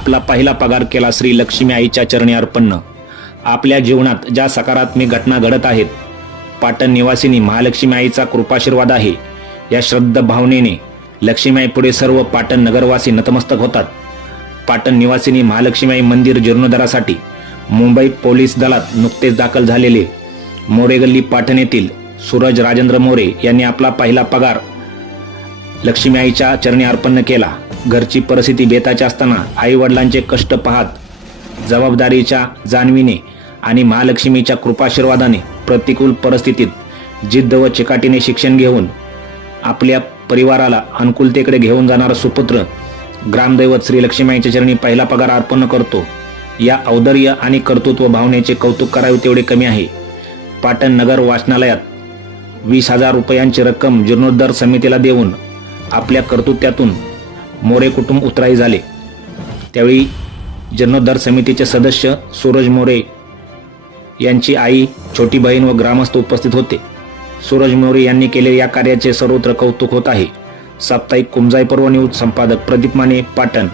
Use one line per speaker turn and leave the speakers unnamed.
आपला पहिला पगार केला श्री लक्ष्मी आईच्या चरणी अर्पण. आपल्या जीवनात ज्या सकारात्मक घटना घडत आहेत पाटण निवासिनी महालक्ष्मी आईचा कृपाशीर्वाद आहे. या श्रद्ध भावनेने लक्ष्मी पुढे सर्व पाटण नगरवासी नतमस्तक होतात. पाटण निवासिनी महालक्ष्मी आई मंदिर जीर्णोद्धारासाठी मुंबई पोलीस दलात नुकतेच दाखल झालेले मोरेगल्ली पाटण येथील सूरज राजेंद्र मोरे यांनी आपला पहिला पगार लक्ष्मी आईच्या चरणी अर्पण केला. घरची परिस्थिती बेताची असताना आई वडिलांचे कष्ट पाहत जबाबदारीच्या जाणवीने आणि महालक्ष्मीच्या कृपाशीर्वादाने प्रतिकूल परिस्थितीत जिद्द व चिकाटीने शिक्षण घेऊन आपल्या परिवाराला अनुकूलतेकडे घेऊन जाणारा सुपुत्र ग्रामदैवत श्री लक्ष्मीआईच्या चरणी पहिला पगार अर्पण करतो. या औदर्य आणि कर्तृत्व भावनेचे कौतुक करावे तेवढे कमी आहे. पाटण नगर वाचनालयात वीस हजार रुपयांची रक्कम जीर्णोद्धार समितीला देऊन आपल्या कर्तृत्वातून मोरे कुटुंब उतराई झाले. त्यावेळी जीर्णोद्धार समितीचे सदस्य सूरज मोरे यांची आई छोटी बहीण व ग्रामस्थ उपस्थित होते. सूरज मोरे यांनी केलेल्या या कार्याचे सर्वत्र कौतुक होत आहे. साप्ताहिक कुमजाई पर्व न्यूज संपादक प्रदीप माने पाटण.